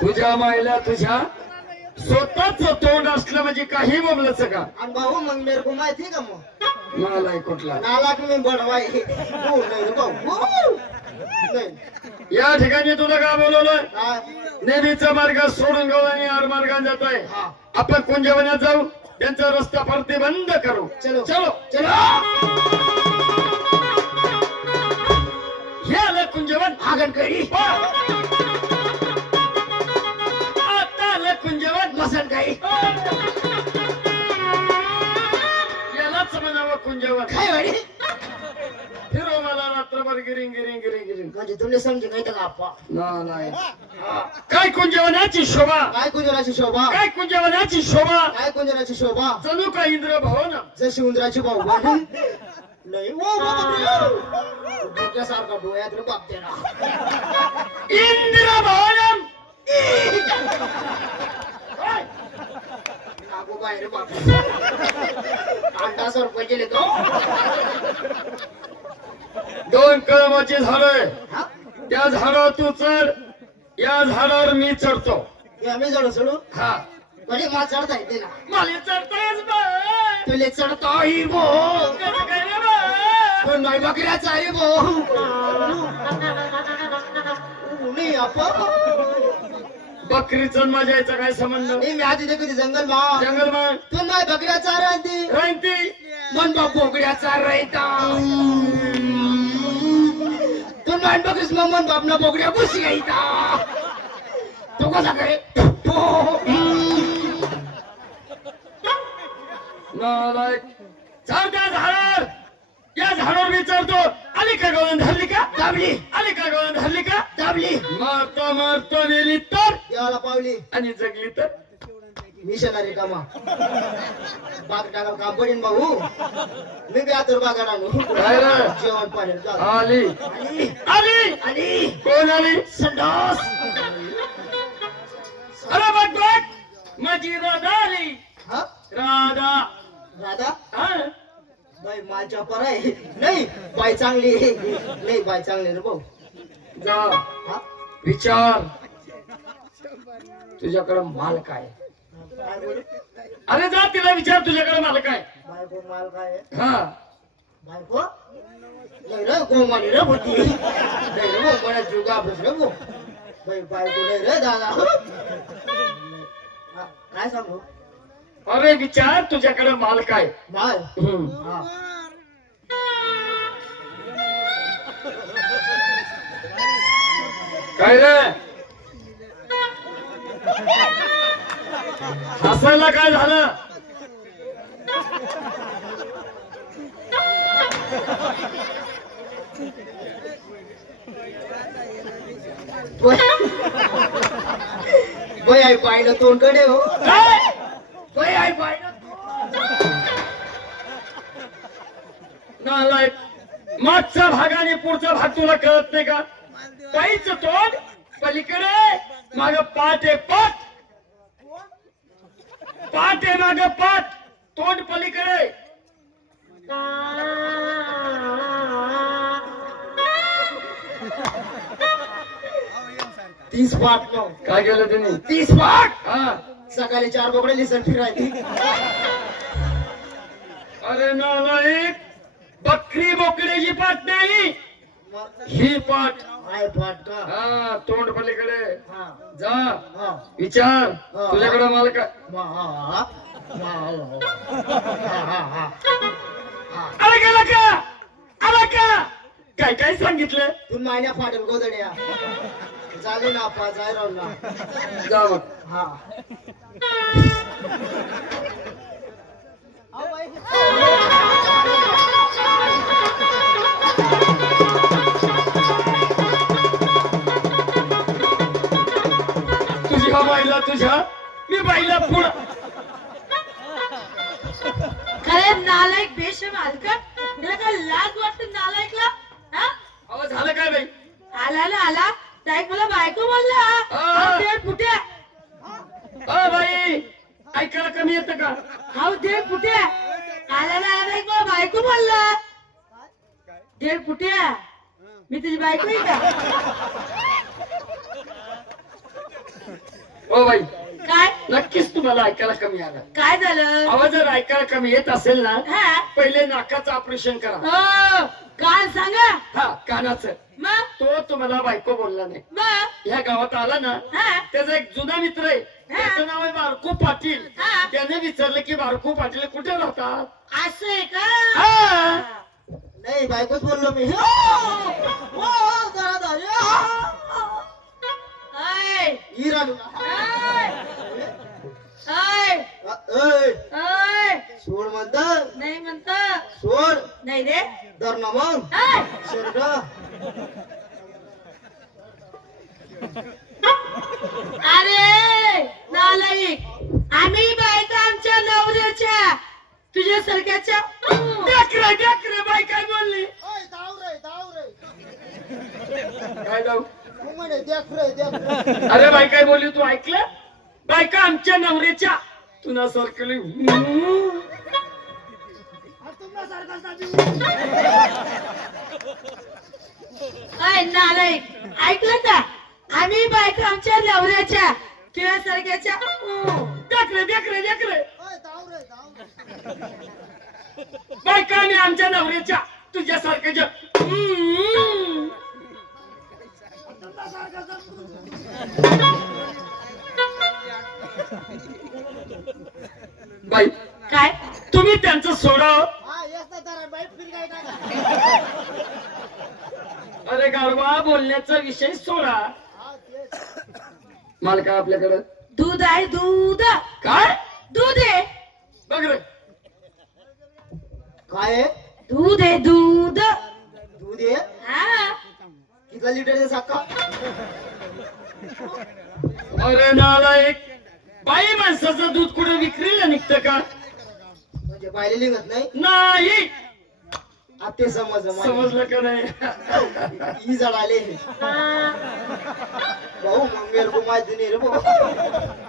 तुझ्या मायला तुझ्या स्वतःच तोंड असलं म्हणजे काही बोललंच का? आणि भाऊ मग मेरे को माहिती का मग नालाय कुठला नालाक मी बडवाय या ठिकाणी तुला का बोलवलं? नेहमीचा मार्ग सोडून गवळणी आर मार्गाने जातोय. आपण कुंजवनात जाऊ, त्यांचा रस्ता परती बंद करू. चलो चलो चलो. हे आलं कुंजवन आगनकडी आता आलं कुंजवन मसनकाई यालाच म्हणावं कुंजवन. काय वाडी फिरो मला रात्रभर गिरिंग गिरिंग गिरिंग गिरिंग. म्हणजे तुला समजे नाही का आप्पा? नाही काय कुंजवनाची शोभा, काय कुंजराची शोभा, काय कुंजवनाची शोभा, काय कुंजराची शोभा, जणू का इंद्र भवन जशी उंदराची भाऊ नाही डोक्यासारखा डोळ्यात बाप देणार इंद्र भवन. नागो बाहेर बाप अंडा रुपये गेले तो. दोन कळमाची झाडं, त्या झाडावर तू चढ, या झाडावर मी चढतो. आम्ही जड सोडू हा म्हणजे मा चढता येते ना मला चढतायच तुले चढतो ही भो पण नाही बकऱ्याचा आहे भो नाही आप्पा. बकरीचं माझ्या याचा काय संबंध? मी आधी ते कधी जंगल मा जंगल मग पण नाही बकऱ्याचा राहते राहती मन बाप बोकड्याचा राहता तू मान बघीस मग मन बाप ना बोकड्या घुसी घ्यायचा तो कसा करे चढ त्या झाडावर, या झाडावर मी चढतो. आली का गवळण धरली का? दाबली. आली का गवळण धरली का? दाबली. मारतो मारतो नेली तर याला पावली आणि जगली तर मिशनरी कामा बाग टाका काम पडेन भाऊ मी बी आतर बागाड आणू काय रे? जेवण पाणी आली आली आणि कोण आली? संडास. अरे बघ बघ माझी राधा आली. हा राधा राधा हा बाई माझ्या पर आहे नाही बाई चांगली नाही बाई चांगली रे भाऊ. जा हा विचार तुझ्याकडे माल काय? काय बोलू अरे जा तिला विचार तुझ्याकडे माल काय? बायको माल काय आहे? हा बायको नाही रे गोमानी रे होती नाही रे भाऊ मला जीव घाबरत रे भाऊ बाई बायको नाही रे दादा. हा, काय सांगू अरे विचार तुझ्याकडे माल काय? माल हा काय रे हसायला काय झालं? बाई आई पाहिलं तोंड कडे हो काय? बाई आई पाहिलं नालायक, मागचा भाग आणि पुढचा भाग तुला कळत नाही का? काहीच तोंड पलीकडे, माग पाठ आहे पाठ, पाठ आहे माग पाठ, तोंड पलीकडे. तीस पाठ काय केलं त्यांनी? 30 पाठ. हा सकाळी 4 बोकडे लिसन फिरायची. अरे नालायक, बकरी बोकड्याची पाठ नाही ही पाठ. आहे पाठ का हा तोंड पलीकडे. हा जा हा विचार तुझ्याकडे माल काय? अरे गेला का? आला का? काय काय सांगितलं? तू मायन्या फाटेल गोदड्या झाले ना आपा जाय राहून जा मग. हा तुझ्या बाईला तुझ्या मी बाईला पुढं. अरे नालायक बेशम हलकट, तुला काय लाज वाटते नालायकला? हा अहो झालं काय बाई? आला ना आला, डायरेक्ट मला बायको बोलला. हा. फुटे कमी येतं का? हाव दीड फुट्या आला ना आला एक बायको बोलला दीड फुट्या मी तुझी बायको आहे का? हो बाई काय नक्कीच तुम्हाला ऐकायला कमी आलं. काय झालं? आवाज जर ऐकायला कमी येत असेल ना हा पहिले नाकाचं ऑपरेशन करा. हो कान सांगा हा कानाचं. मग तो तुम्हाला बायको बोलला नाही. मग ह्या गावात आला ना हा त्याचा एक जुना मित्र आहे त्याचं नाव आहे बारकू पाटील. हा. त्याने विचारलं की बारकू पाटील कुठे राहतात? असं आहे का? हा. नाही बायकोच बोललो मी जरा झाले ऐ, हिराणू ऐ, ऐ, ऐ. सोड म्हणत नाही म्हणत सोड नाही रे धर ना मग ऐ. शेरड अरे नालायक आम्ही बायका आमच्या नवऱ्याच्या तुझ्यासारख्याच्या ढेकरे बाई काय बोलली? काय जाऊ? अरे बाई काय बोलली तू ऐकलं? बायका आमच्या नवऱ्याच्या तुला सरकली. ऐ नालायक ऐकलं का? आम्ही बायका आमच्या नवऱ्याच्या तुझ्यासारख्याच्या ढेकरे बायका आम्ही आमच्या नवऱ्याच्या तुझ्यासारख्याच्या. बाई काय तुम्ही त्यांचं सोडा. अरे गाढवा बोलण्याचा विषय सोडा. माल काय आपल्याकडं? दूध आहे दूध काय दूध आहे बघ रे. काय आहे? दूध आहे दूध दूध आहे हा किती लिटरचे साखा अरे नालायक बाई माणसाचं दूध कुठे विक्रीला निघतं का? म्हणजे पाहिले लिंगत नाही नाही. ते समजलं का नाही? ही जड आले भाऊ मग मेरे को माहिती नाही रे भाऊ.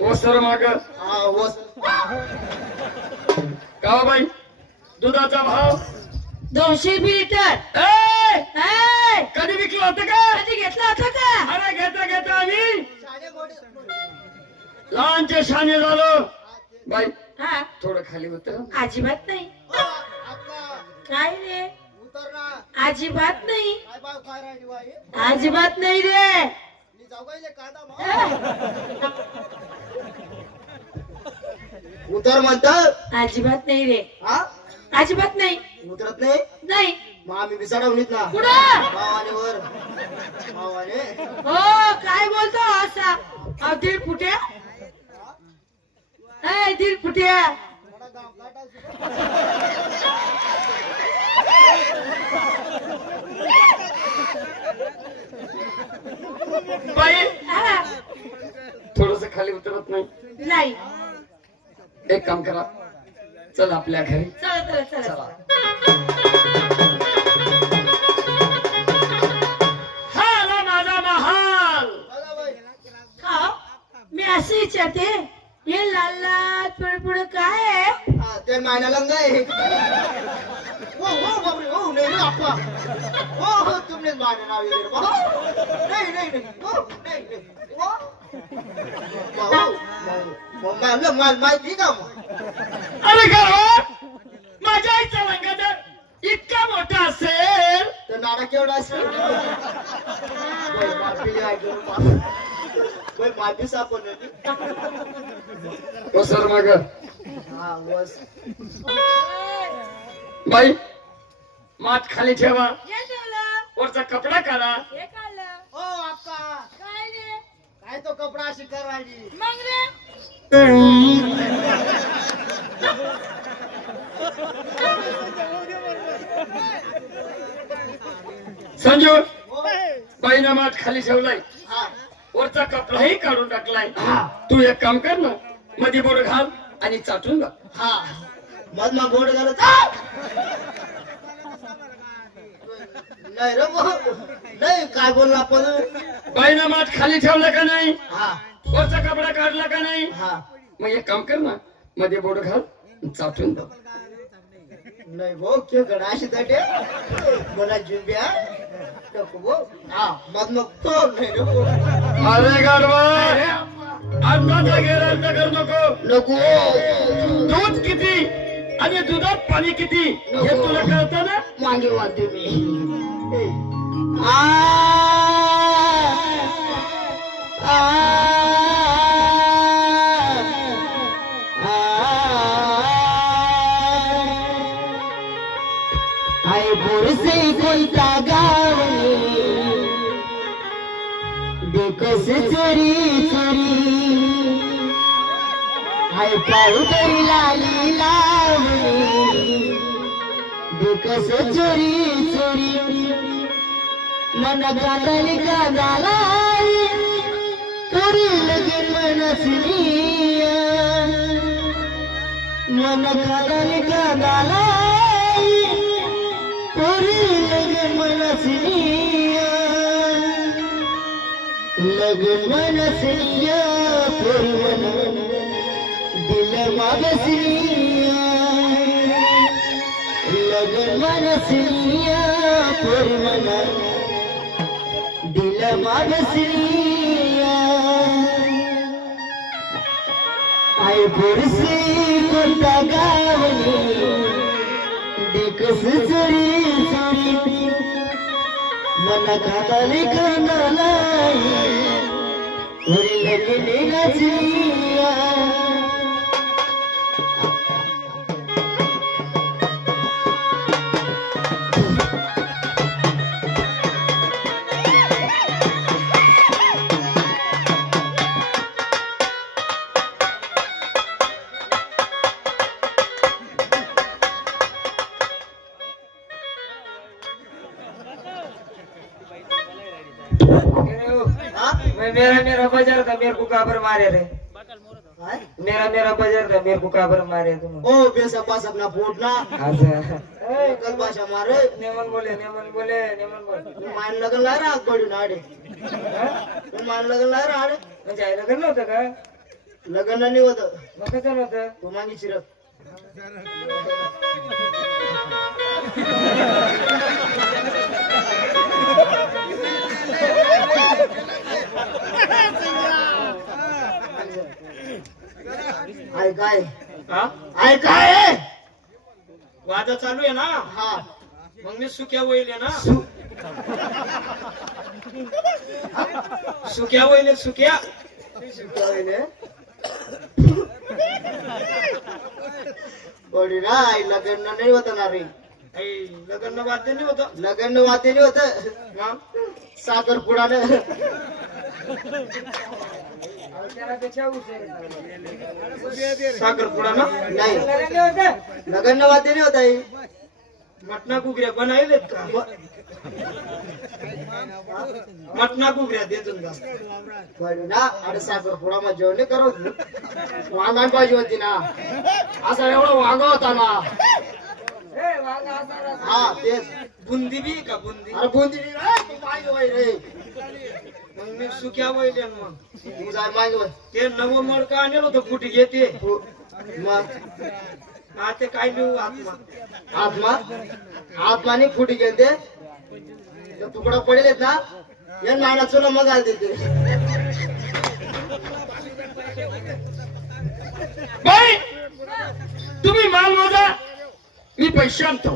हो सर माग हा हो का बाई दुधाचा भाव 200 लिटर ए! ऐ, कधी विकलं होतं का? कधी घेतलं होतं का? अरे घेता आम्ही लहानचे शाने झालो. बाई हा थोडं खाली उतर. अजिबात नाही काय रे उतर ना अजिबात नाही काय भाव काय राहिली बाई अजिबात नाही रे मी जाऊ काय कांदा भाव उतर म्हणत अजिबात नाही रे हा अजिबात नाही उतरत नाही नाही मग आम्ही बिसाडवलीत ना कुठं भावाने वर भावाने हो काय बोलतो असा अहो दीड फुट्या ऐ दीड फुट्या थोडा गाव काटा बाई हा, थोडस खाली उतरत नाही. नाही एक काम करा चल आपल्या घरी. चला चला चला हा आला माझा महाल. बघा बाई का मी असे विचारते हे लाल लाल पुढे काय आहे? हा, ते मायना लंग आहे हो हो बापरे हो नाही रे आपला हो हो तुमने मायना नाव येईल हो नाही नाही नाही हो नाही नाही हो मला माहिती का मग अरे गावा माझ्या आईचा लंगा जर इतका मोठा असेल तर नाडा केवढा असेल माफी सापडली हो सर मग हा बस बाई माठ खाली ठेवा. हे ठेवलं वरचा कपडा काढा. हे काढलं ओ अक्का काय रे काय तो कपडा अशी करायची मग रे संजू हो बाईनं माठ खाली ठेवलाय. हा वरचा कपडाही काढून टाकलाय. तू एक काम कर ना मध्ये बोट घाल आणि चाटून बघ. हा मग मग गोड घालत नाही रे भाऊ नाही काय बोललो आपण बाईनं माठ खाली ठेवलं का नाही? हा वरचा कपडा काढला का नाही? हा मग एक काम कर ना मध्ये बोट घाल चाटून दाब. नाही भाऊ के गणाशी तटे मला जुंब्या नको भाऊ हा मग नको नाही नको अरे गाढवा अन्नाचा गैरअर्थ करू नको. दूध किती आणि दुधात पाणी किती हे तुला कळतं ना. मागे वाटते मी आय बोरसे कोणता गावने देखस चोरी चोरी आय पावडरी लाली लावणी देखस चोरी चोरी मन कांदाली कांदालाई करी लगीन मनसनिया मन कांदाली कांदालाई करी लगीन मनसनिया लगीन मनसनिया करी मन दिल मागसनिया लगन मनसनिया पर मन दिल मागसनिया आय पुरसे कोणता गावने देखस चोरी चोरी मन खाताली कांदालाई उरी लगीन नाचनिया मेरा बाजार था मेरे को काबर मारे रे मेरा बाजार था मेरे को काबर मारे तुम ओ बेसा पास अपना फूट ना अच्छा कल भाषा मारे नेमन बोले मान लगन ला रहा पडू नाडे मान लगन ला रहा आडे म्हणजे आई लगन नव्हतं का लगन नाही होतं मग कसं नव्हतं तू मागी शिरक काय वादा चालू आहे ना हा मग मी सुक्या होईल ना सुक्या होईल बडी ना आई लग्न नाही होत ना रे लग्न वाद्य नाही होत साखर पुडाने साखरपुडा ना नाही लगन वाद्य नाही होत आहे मटना कुकऱ्या बनायलेत का मटना कुकऱ्या देतून ना अरे साखरपुडा मग जेवण करू वांगा पाहिजे होती ना असा एवढा वांगा होता ना हा तेच बुंदी बी का बुंदी अरे बुंदी पाहिजे रे मग मी सुक्या वैले मग तू जाय मागे ते नवं मडका आणलं होतं फुटी घेते मग ते काय लिहू आत्माने फुटी घेते तुकडा पडेल ना हे नाना चुला मग आल देते तुम्ही माल मोजा मी पैसे आणतो.